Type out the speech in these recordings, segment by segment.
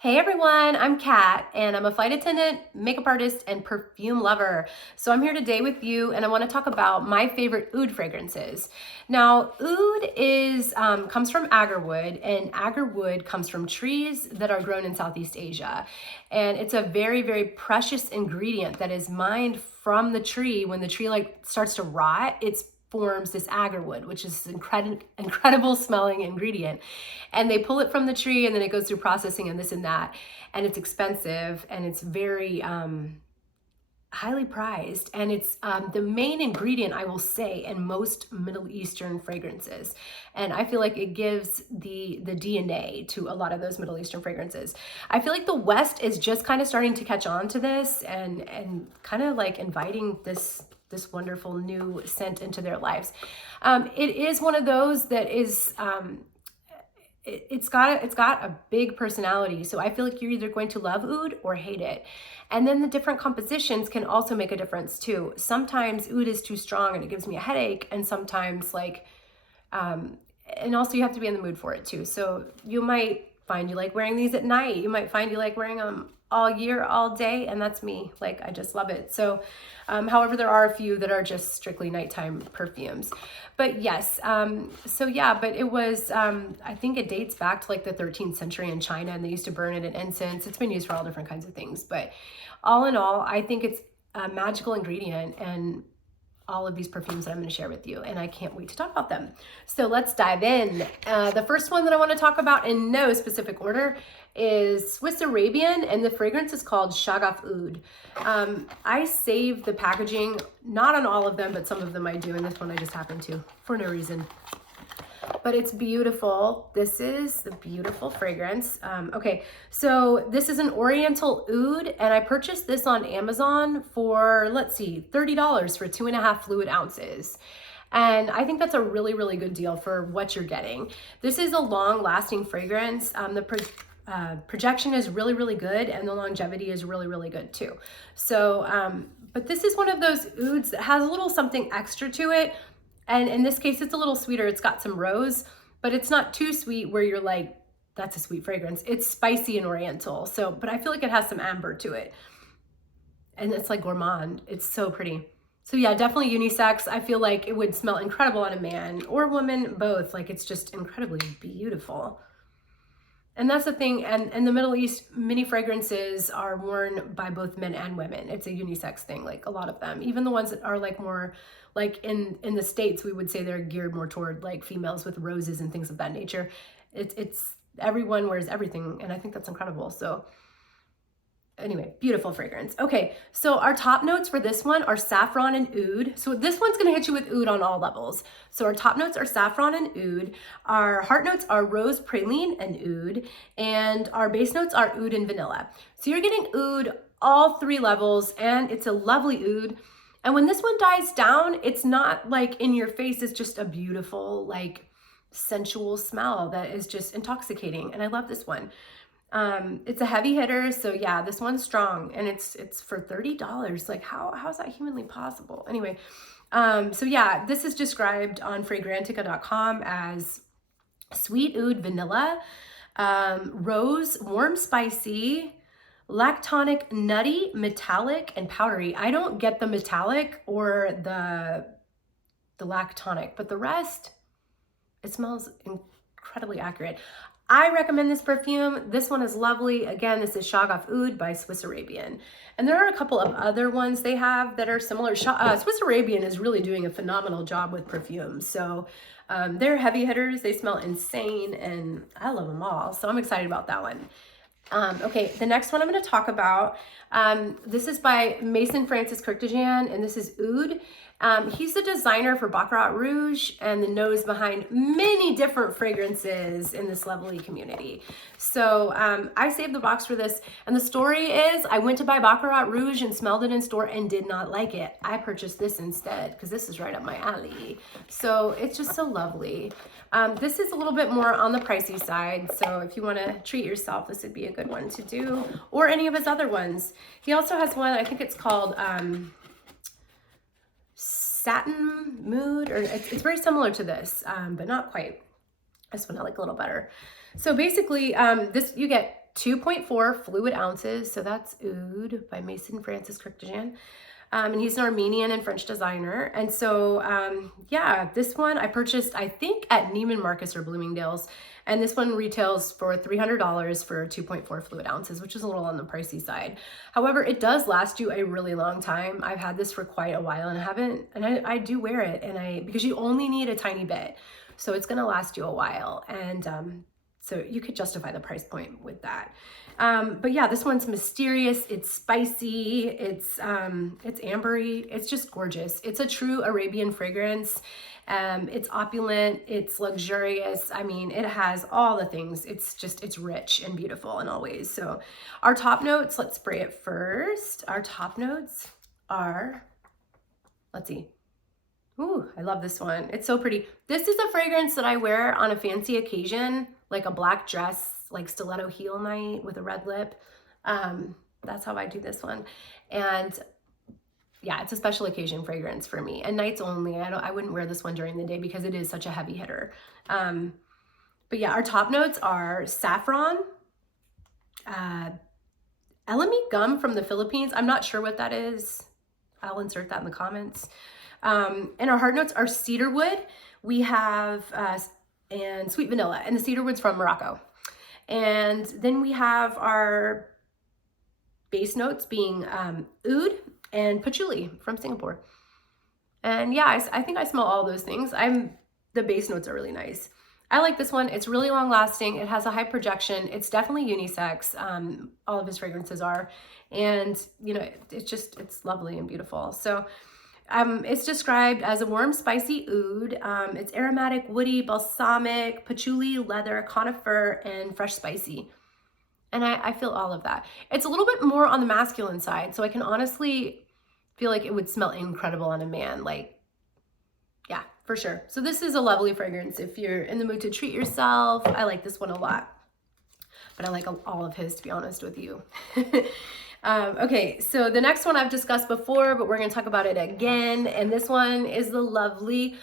Hey everyone, I'm Kat and I'm a flight attendant, makeup artist, and perfume lover. So I'm here today with you and I want to talk about my favorite oud fragrances. Now, oud comes from agarwood, and agarwood comes from trees that are grown in Southeast Asia. And it's a very, very precious ingredient that is mined from the tree. When the tree starts to rot, it's forms this agarwood, which is an incredible smelling ingredient. And they pull it from the tree and then it goes through processing and this and that. And it's expensive and it's very highly prized. And it's the main ingredient, I will say, in most Middle Eastern fragrances. And I feel like it gives the DNA to a lot of those Middle Eastern fragrances. I feel like the West is just kind of starting to catch on to this and kind of like inviting this wonderful new scent into their lives. It is one of those that is, it's got a big personality. So I feel like you're either going to love oud or hate it. And then the different compositions can also make a difference too. Sometimes oud is too strong and it gives me a headache. And sometimes and also you have to be in the mood for it too. So you might find you like wearing these at night. You might find you like wearing them all year, all day, and that's me. Like, I just love it. So, however, there are a few that are just strictly nighttime perfumes. But yes, but it was, I think it dates back to like the 13th century in China, and they used to burn it in incense. It's been used for all different kinds of things. But all in all, I think it's a magical ingredient and all of these perfumes that I'm going to share with you, and I can't wait to talk about them. So let's dive in. The first one that I want to talk about in no specific order is Swiss Arabian, and the fragrance is called Shaghaf Oud. I save the packaging, not on all of them, but some of them I do, and this one I just happen to for no reason. But it's beautiful. This is the beautiful fragrance. Okay, so this is an Oriental Oud, and I purchased this on Amazon for, let's see, $30 for 2.5 fluid ounces. And I think that's a really, really good deal for what you're getting. This is a long-lasting fragrance. Projection is really, really good, and the longevity is really, really good too. So, but this is one of those ouds that has a little something extra to it. And in this case, it's a little sweeter. It's got some rose, but it's not too sweet where you're like, that's a sweet fragrance. It's spicy and oriental. So, but I feel like it has some amber to it. And it's like gourmand. It's so pretty. So yeah, definitely unisex. I feel like it would smell incredible on a man or woman, both. Like, it's just incredibly beautiful. And that's the thing, and in the Middle East, many fragrances are worn by both men and women. It's a unisex thing, like a lot of them. Even the ones that are like more, like in the States, we would say they're geared more toward like females with roses and things of that nature. It's everyone wears everything, and I think that's incredible. So anyway, beautiful fragrance. Okay, so our top notes for this one are saffron and oud. So this one's gonna hit you with oud on all levels. So our top notes are saffron and oud. Our heart notes are rose, praline, and oud. And our base notes are oud and vanilla. So you're getting oud all 3 levels, and it's a lovely oud. And when this one dies down, it's not like in your face, it's just a beautiful, like sensual smell that is just intoxicating. And I love this one. It's a heavy hitter, so yeah, this one's strong, and it's for $30. Like, how's that humanly possible? Anyway, so yeah, this is described on Fragrantica.com as sweet oud vanilla, rose, warm spicy, lactonic nutty, metallic, and powdery. I don't get the metallic or the lactonic, but the rest, it smells incredibly accurate. I recommend this perfume. This one is lovely. Again, this is Shaghaf Oud by Swiss Arabian. And there are a couple of other ones they have that are similar. Swiss Arabian is really doing a phenomenal job with perfumes. So they're heavy hitters. They smell insane, and I love them all. So I'm excited about that one. Okay, the next one I'm going to talk about, this is by Maison Francis Kurkdjian, and this is Oud. He's the designer for Baccarat Rouge and the nose behind many different fragrances in this lovely community. So I saved the box for this, and the story is I went to buy Baccarat Rouge and smelled it in store and did not like it. I purchased this instead because this is right up my alley. So it's just so lovely. This is a little bit more on the pricey side, so if you want to treat yourself, this would be a good one to do, or any of his other ones. He also has one, I think it's called Satin Mood, or it's very similar to this, but not quite. This one I like a little better. So basically, you get 2.4 fluid ounces. So that's Oud by Maison Francis Kurkdjian. And he's an Armenian and French designer. And so, yeah, this one I purchased, I think, at Neiman Marcus or Bloomingdale's. And this one retails for $300 for 2.4 fluid ounces, which is a little on the pricey side. However, it does last you a really long time. I've had this for quite a while and I do wear it, because you only need a tiny bit. So it's gonna last you a while. And so you could justify the price point with that. But yeah, this one's mysterious, it's spicy, it's ambery, it's just gorgeous. It's a true Arabian fragrance. It's opulent, it's luxurious. I mean, it has all the things. It's rich and beautiful in all ways. So our top notes, let's spray it first. Our top notes are, let's see. Ooh, I love this one. It's so pretty. This is a fragrance that I wear on a fancy occasion, like a black dress, like stiletto heel night with a red lip. That's how I do this one. And yeah, it's a special occasion fragrance for me, and nights only. I wouldn't wear this one during the day because it is such a heavy hitter. But yeah, our top notes are saffron, elemi gum from the Philippines. I'm not sure what that is. I'll insert that in the comments. And our heart notes are cedarwood. We have and sweet vanilla, and the cedarwood's from Morocco. And then we have our base notes being oud and patchouli from Singapore. And yeah, I think I smell all those things. The base notes are really nice. I like this one. It's really long lasting. It has a high projection. It's definitely unisex. All of his fragrances are. And you know, it's lovely and beautiful. So it's described as a warm, spicy oud. It's aromatic, woody, balsamic, patchouli, leather, conifer, and fresh spicy. And I feel all of that. It's a little bit more on the masculine side, so I can honestly feel like it would smell incredible on a man. Like, yeah, for sure. So this is a lovely fragrance if you're in the mood to treat yourself. I like this one a lot, but I like all of his, to be honest with you. Okay, so the next one I've discussed before, but we're going to talk about it again. And this one is the lovely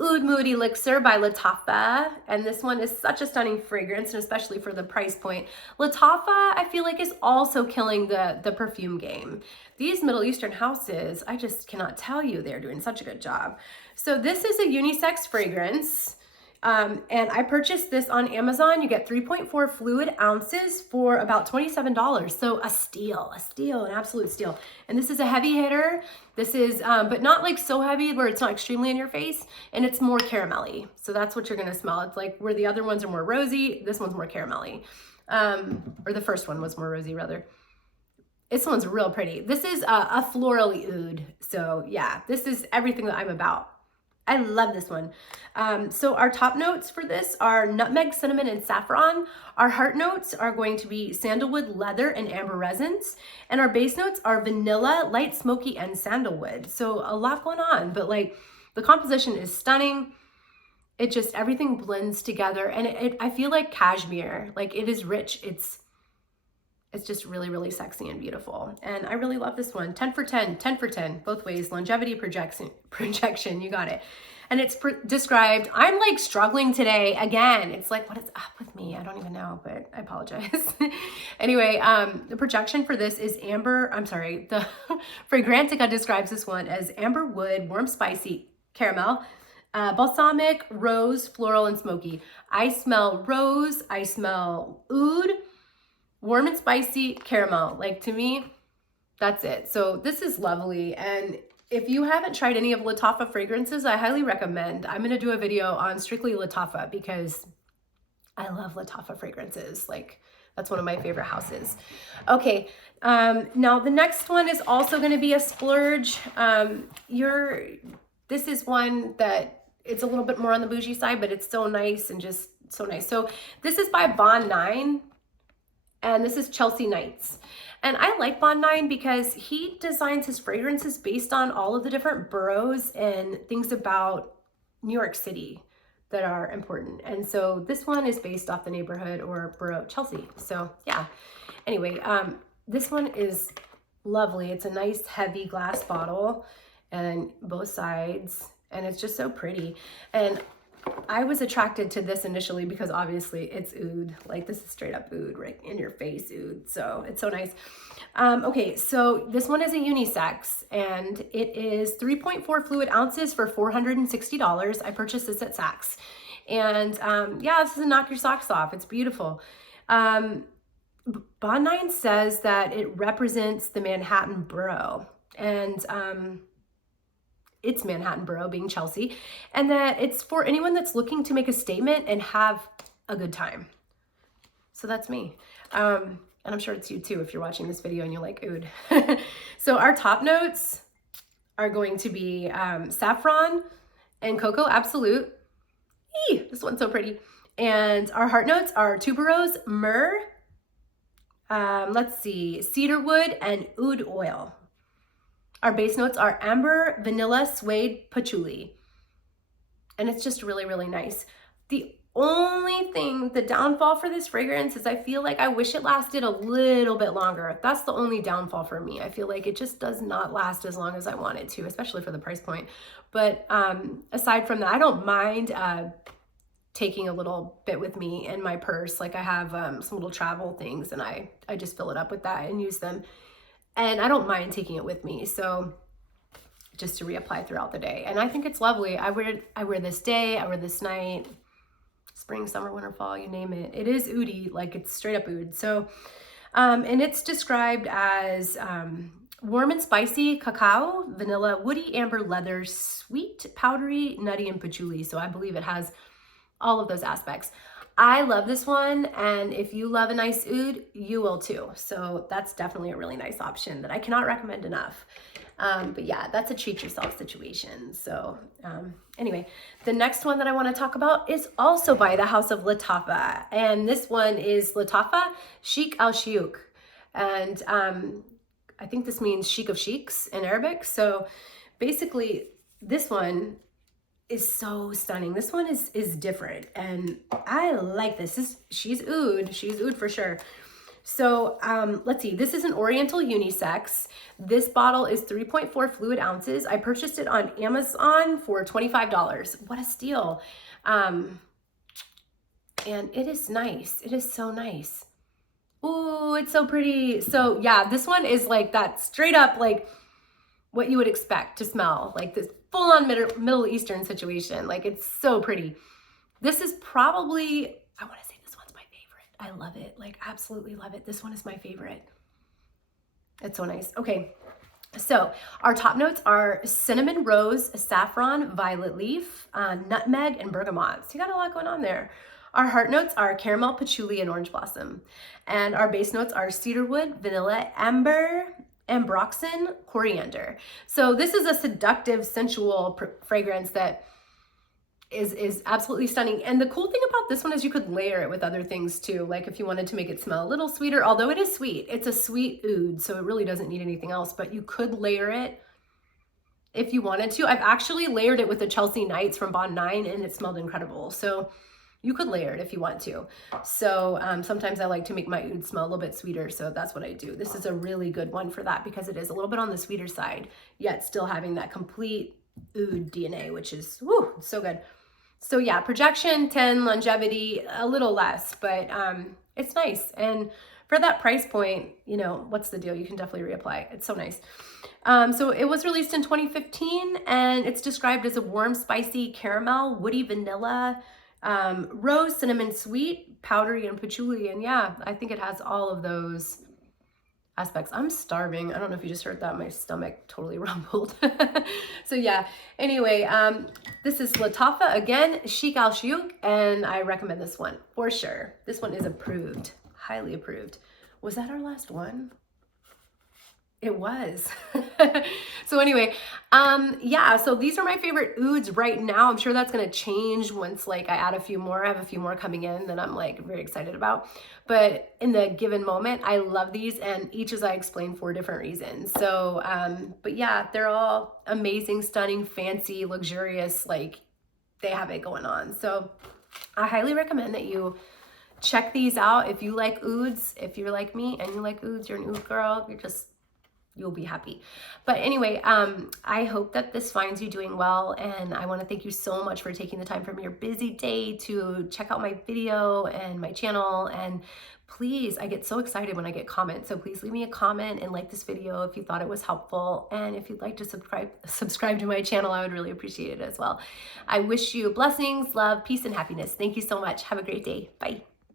Oud Mood Elixir by Lattafa. And this one is such a stunning fragrance, and especially for the price point. Lattafa, I feel like, is also killing the perfume game. These Middle Eastern houses, I just cannot tell you, they're doing such a good job. So this is a unisex fragrance. And I purchased this on Amazon. You get 3.4 fluid ounces for about $27. So a steal, an absolute steal. And this is a heavy hitter. This is, but not like so heavy where it's not extremely in your face, and it's more caramelly. So that's what you're gonna smell. It's like where the other ones are more rosy, this one's more caramelly. Or the first one was more rosy rather. This one's real pretty. This is a florally oud. So yeah, this is everything that I'm about. I love this one. So our top notes for this are nutmeg, cinnamon, and saffron. Our heart notes are going to be sandalwood, leather, and amber resins. And our base notes are vanilla, light smoky, and sandalwood. So a lot going on, but like the composition is stunning. It just, everything blends together. And I feel like cashmere, like it is rich. It's just really, really sexy and beautiful. And I really love this one. 10 for 10, 10 for 10, both ways. Longevity, projection, you got it. And it's described, I'm like struggling today again. It's like, what is up with me? I don't even know, but I apologize. Anyway, the projection for this is the Fragrantica describes this one as amber wood, warm, spicy, caramel, balsamic, rose, floral, and smoky. I smell rose, I smell oud, warm and spicy, caramel. Like, to me, that's it. So this is lovely. And if you haven't tried any of Lattafa fragrances, I highly recommend. I'm going to do a video on strictly Lattafa because I love Lattafa fragrances. Like, that's one of my favorite houses. Okay, now the next one is also going to be a splurge. This is one that it's a little bit more on the bougie side, but it's so nice and just so nice. So this is by Bond 9. And this is Chelsea Nights. And I like Bond 9 because he designs his fragrances based on all of the different boroughs and things about New York City that are important. And so this one is based off the neighborhood or borough Chelsea. So yeah, anyway, this one is lovely. It's a nice heavy glass bottle and both sides, and it's just so pretty. And I was attracted to this initially because obviously it's Oud. Like this is straight up Oud, right in your face Oud. So it's so nice. Okay, so this one is a unisex and it is 3.4 fluid ounces for $460. I purchased this at Saks. And yeah, this is a knock your socks off. It's beautiful. Bond 9 says that it represents the Manhattan borough. And it's Manhattan borough being Chelsea, and that it's for anyone that's looking to make a statement and have a good time. So that's me. And I'm sure it's you too if you're watching this video and you're like, Oud. So our top notes are going to be saffron and cocoa absolute. Eee, this one's so pretty. And our heart notes are tuberose, myrrh, let's see, cedarwood, and oud oil. Our base notes are amber, vanilla, suede, patchouli. And it's just really, really nice. The only thing, the downfall for this fragrance is I feel like I wish it lasted a little bit longer. That's the only downfall for me. I feel like it just does not last as long as I want it to, especially for the price point. But aside from that, I don't mind taking a little bit with me in my purse. Like I have some little travel things and I just fill it up with that and use them. And I don't mind taking it with me, so just to reapply throughout the day. And I think it's lovely. I wear this day, I wear this night, spring, summer, winter, fall, you name it. It is oudy, like it's straight up oud. So, and it's described as warm and spicy, cacao, vanilla, woody, amber, leather, sweet, powdery, nutty, and patchouli. So I believe it has all of those aspects. I love this one, and if you love a nice oud, you will too. So that's definitely a really nice option that I cannot recommend enough. But yeah, that's a treat yourself situation. So anyway, the next one that I want to talk about is also by the House of Lattafa, and this one is Latava Chic al Shuyukh. And I think this means Sheik of Sheiks in Arabic. So basically this one is so stunning. This one is different and I like this. She's oud for sure. So let's see, this is an Oriental unisex. This bottle is 3.4 fluid ounces. I purchased it on Amazon for $25. What a steal. And it is nice. It is so nice. Ooh, it's so pretty. So yeah, this one is like that straight up, like what you would expect to smell, like this full-on Middle Eastern situation. Like it's so pretty. This is probably, I want to say this one's my favorite. I love it, like absolutely love it. This one is my favorite. It's so nice. Okay, so our top notes are cinnamon, rose, saffron, violet leaf, nutmeg, and bergamot. So you got a lot going on there. Our heart notes are caramel, patchouli, and orange blossom. And our base notes are cedarwood, vanilla, amber, ambroxan, coriander. So this is a seductive, sensual fragrance that is absolutely stunning. And the cool thing about this one is you could layer it with other things too. Like if you wanted to make it smell a little sweeter, although it is sweet, it's a sweet oud, so it really doesn't need anything else, but you could layer it if you wanted to. I've actually layered it with the Chelsea Nights from Bond 9 and it smelled incredible. So you could layer it if you want to. So sometimes I like to make my oud smell a little bit sweeter, so that's what I do. This is a really good one for that because it is a little bit on the sweeter side, yet still having that complete oud DNA, which is, whew, so good. So yeah, projection 10, longevity a little less, but it's nice. And for that price point, you know, what's the deal? You can definitely reapply. It's so nice. So it was released in 2015 and it's described as a warm, spicy caramel, woody vanilla, rose, cinnamon, sweet, powdery, and patchouli. And yeah, I think it has all of those aspects. I'm starving. I don't know if you just heard that. My stomach totally rumbled. So yeah, anyway, this is Lattafa again, Chic al Shuyukh, and I recommend this one for sure. This one is approved, highly approved. Was that our last one? It was. So anyway, yeah, so these are my favorite ouds right now. I'm sure that's going to change once like I add a few more. I have a few more coming in that I'm like very excited about. But in the given moment, I love these, and each, as I explained, for different reasons. So, but yeah, they're all amazing, stunning, fancy, luxurious, like they have it going on. So I highly recommend that you check these out. If you like ouds, if you're like me and you like ouds, you're an oud girl, you're just you'll be happy. But anyway, I hope that this finds you doing well, and I want to thank you so much for taking the time from your busy day to check out my video and my channel. And please, I get so excited when I get comments, so please leave me a comment and like this video if you thought it was helpful, and if you'd like to subscribe to my channel, I would really appreciate it as well. I wish you blessings, love, peace, and happiness. Thank you so much. Have a great day. Bye.